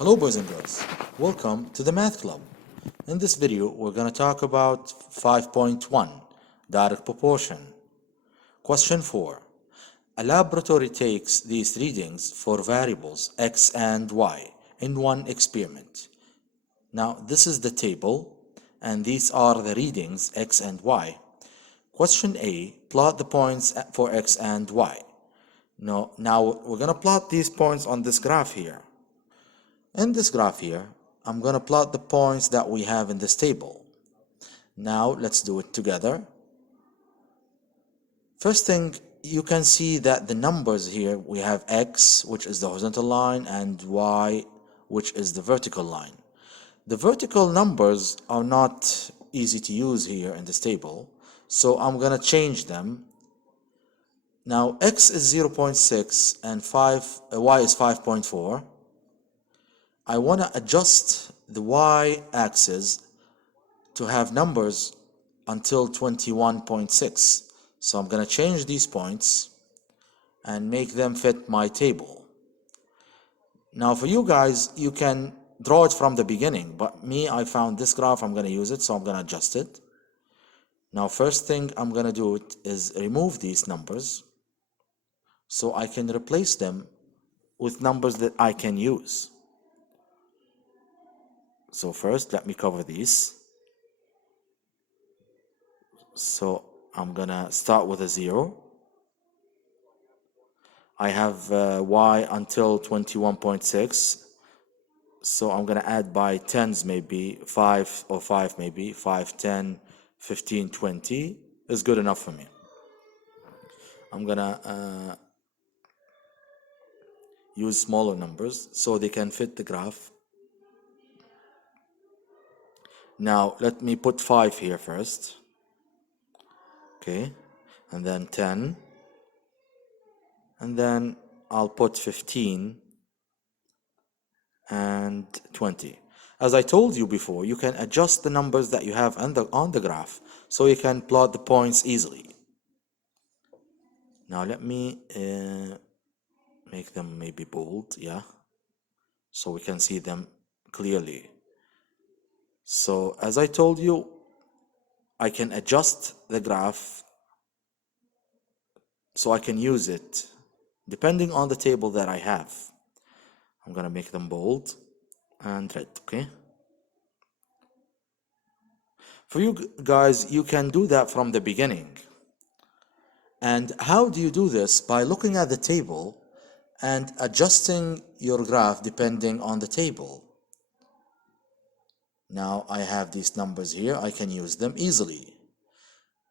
Hello boys and girls, welcome to the Math Club. In this video we're going to talk about 5.1 direct proportion. Question 4. A laboratory takes these readings for variables x and y in one experiment. Now this is the table and these are the readings x and y. Question A, plot the points for x and y. Now we're going to plot these points on this graph here. In this graph here, I'm going to plot the points that we have in this table. Now let's do it together. First thing, you can see that the numbers here, we have x, which is the horizontal line, and y, which is the vertical line. The vertical numbers are not easy to use here in this table, so I'm going to change them. Now x is 0.6 and y is 5.4. I want to adjust the y-axis to have numbers until 21.6. So I'm going to change these points and make them fit my table. Now for you guys, you can draw it from the beginning, but me, I found this graph, I'm going to use it, so I'm going to adjust it. Now first thing I'm going to do it is remove these numbers so I can replace them with numbers that I can use. So first, let me cover these. So I'm gonna start with a 0. I have y until 21.6. So I'm gonna add by tens, maybe 5 or 5, maybe 5, 10, 15, 20 is good enough for me. I'm gonna use smaller numbers so they can fit the graph. Now let me put 5 here first. Okay, and then 10, and then I'll put 15 and 20. As I told you before, you can adjust the numbers that you have on the graph so you can plot the points easily. Now let me make them maybe bold, yeah, so we can see them clearly. So as I told you, I can adjust the graph so I can use it depending on the table that I have. I'm gonna make them bold and red, okay? For you guys, you can do that from the beginning. And how do you do this? By looking at the table and adjusting your graph depending on the table. Now I have these numbers here, I can use them easily.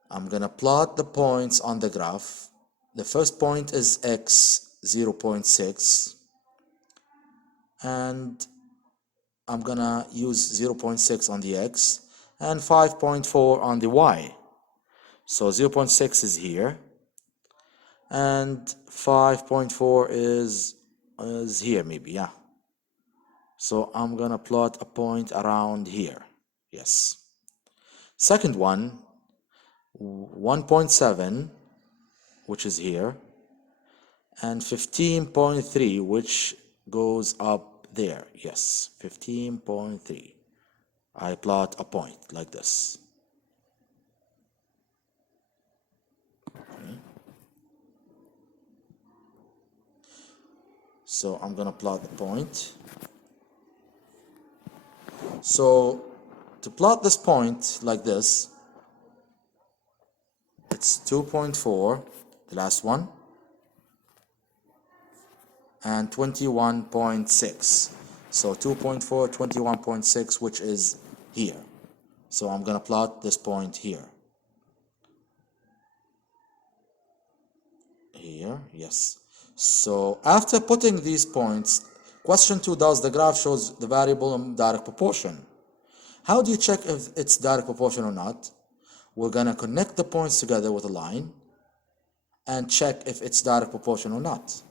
I'm gonna plot the points on the graph. The first point is x 0.6, and I'm gonna use 0.6 on the x and 5.4 on the y. So 0.6 is here and 5.4 is here maybe, yeah. So I'm gonna plot a point around here, yes. Second one, 1.7, which is here, and 15.3, which goes up there, yes, 15.3. I plot a point like this. Okay. So I'm gonna plot the point. So to plot this point like this, it's 2.4, the last one, and 21.6. So 2.4, 21.6, which is here. So I'm gonna plot this point here. Here, yes. So after putting these points, question 2 does the graph shows the variable in direct proportion. How do you check if it's direct proportion or not? We're gonna connect the points together with a line and check if it's direct proportion or not.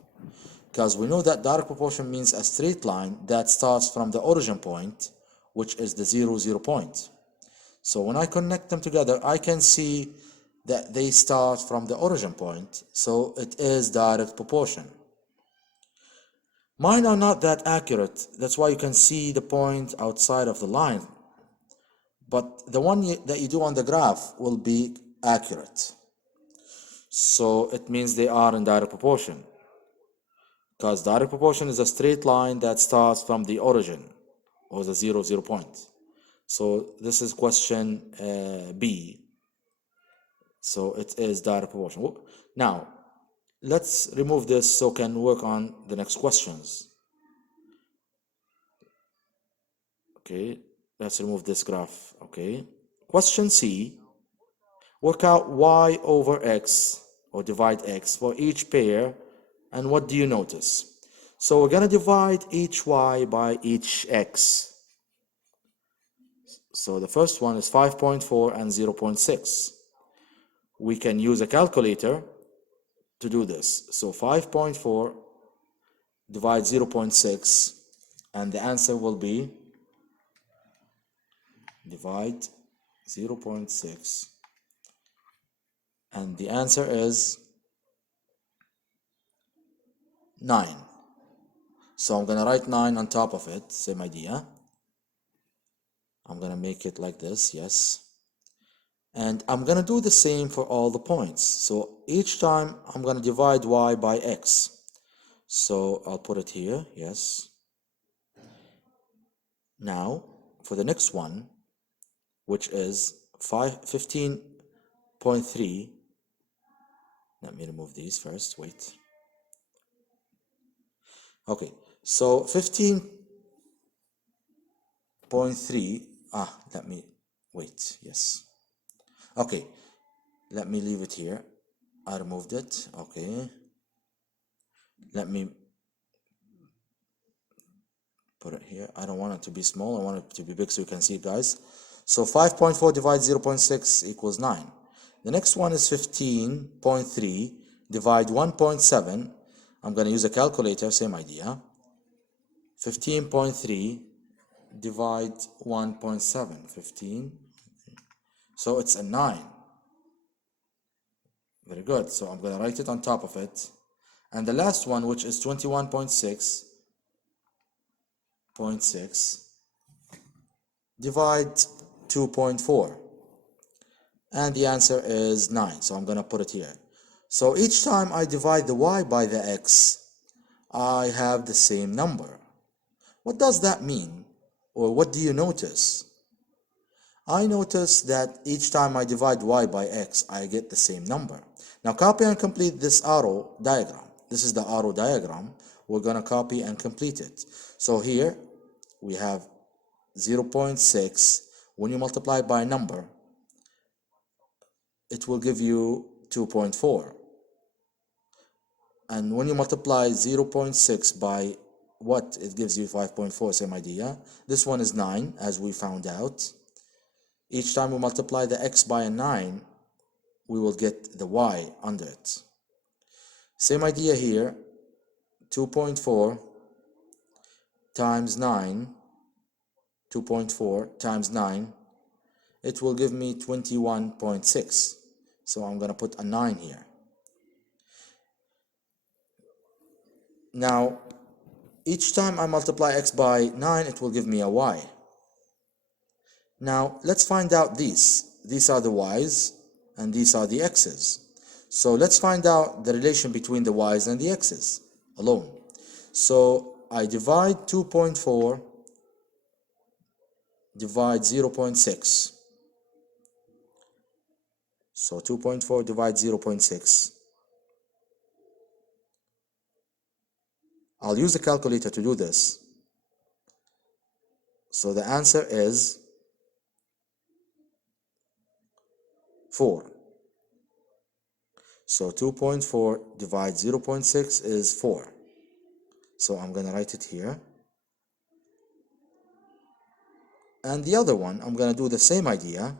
Because we know that direct proportion means a straight line that starts from the origin point, which is the 0, 0 point. So when I connect them together, I can see that they start from the origin point, so it is direct proportion. Mine are not that accurate. That's why you can see the point outside of the line. But the one that you do on the graph will be accurate. So it means they are in direct proportion. Because direct proportion is a straight line that starts from the origin, or the 0 point. So this is question B. So it is direct proportion. Now, let's remove this so can work on the next questions. Okay, let's remove this graph. Okay, question C. Work out y over x, or divide x, for each pair, and what do you notice? So we're going to divide each y by each x. So the first one is 5.4 and 0.6. We can use a calculator to do this. So 5.4 divide 0.6, and the answer will be divide 0.6, and the answer is 9. So I'm going to write 9 on top of it, same idea. I'm going to make it like this, yes. And I'm going to do the same for all the points. So each time I'm going to divide y by x. So I'll put it here, yes. Now, for the next one, which is 15.3, let me remove these first, wait. Okay, so 15.3, let me, wait, yes. Okay, let me leave it here. I removed it, okay. Let me put it here. I don't want it to be small, I want it to be big so you can see it, guys. So 5.4 divided 0.6 equals 9. The next one is 15.3 divide 1.7. I'm going to use a calculator, same idea. 15.3 divide 1.7, 15. So it's a 9. Very good. So I'm going to write it on top of it. And the last one, which is 21.6, divide 2.4. And the answer is 9. So I'm going to put it here. So each time I divide the y by the x, I have the same number. What does that mean? Or what do you notice? I notice that each time I divide y by x, I get the same number. Now copy and complete this arrow diagram. This is the arrow diagram. We're going to copy and complete it. So here we have 0.6. When you multiply by a number, it will give you 2.4. And when you multiply 0.6 by what? It gives you 5.4, same idea. This one is 9, as we found out. Each time we multiply the x by a 9, we will get the y under it. Same idea here, 2.4 times 9, 2.4 times 9, it will give me 21.6. So I'm going to put a 9 here. Now, each time I multiply x by 9, it will give me a y. Now, let's find out these. These are the y's, and these are the x's. So let's find out the relation between the y's and the x's alone. So I divide 2.4, divide 0.6. So 2.4 divide 0.6. I'll use the calculator to do this. So the answer is 4. So 2.4 divided 0.6 is 4. So I'm going to write it here. And the other one, I'm going to do the same idea,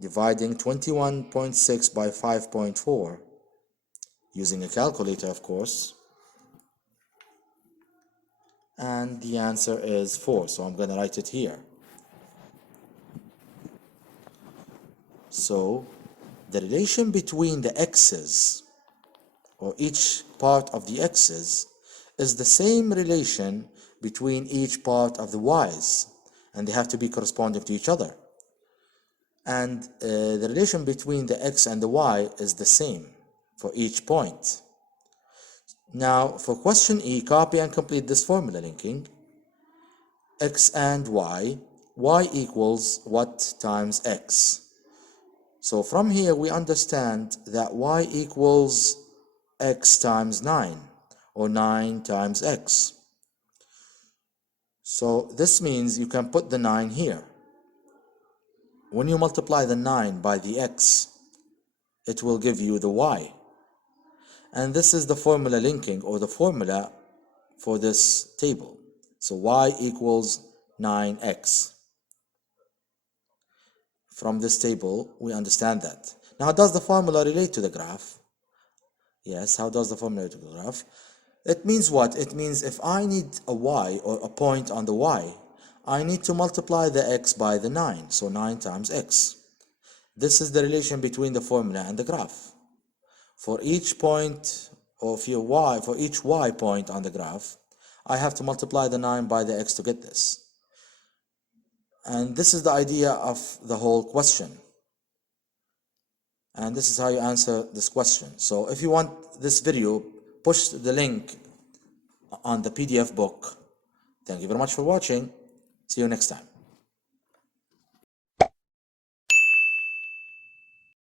dividing 21.6 by 5.4, using a calculator, of course. And the answer is 4. So I'm going to write it here. So the relation between the x's, or each part of the x's, is the same relation between each part of the y's, and they have to be corresponding to each other. And the relation between the x and the y is the same for each point. Now, for question E, copy and complete this formula linking. X and y equals what times x? So from here we understand that y equals x times 9, or 9 times x. So this means you can put the 9 here. When you multiply the 9 by the x, it will give you the y. And this is the formula linking, or the formula for this table. So y equals 9x. From this table, we understand that. Now, how does the formula relate to the graph? Yes, how does the formula relate to the graph? It means what? It means if I need a y, or a point on the y, I need to multiply the x by the 9, so 9 times x. This is the relation between the formula and the graph. For each point of your y, for each y point on the graph, I have to multiply the 9 by the x to get this. And this is the idea of the whole question. And this is how you answer this question. So if you want this video, push the link on the PDF book. Thank you very much for watching. See you next time.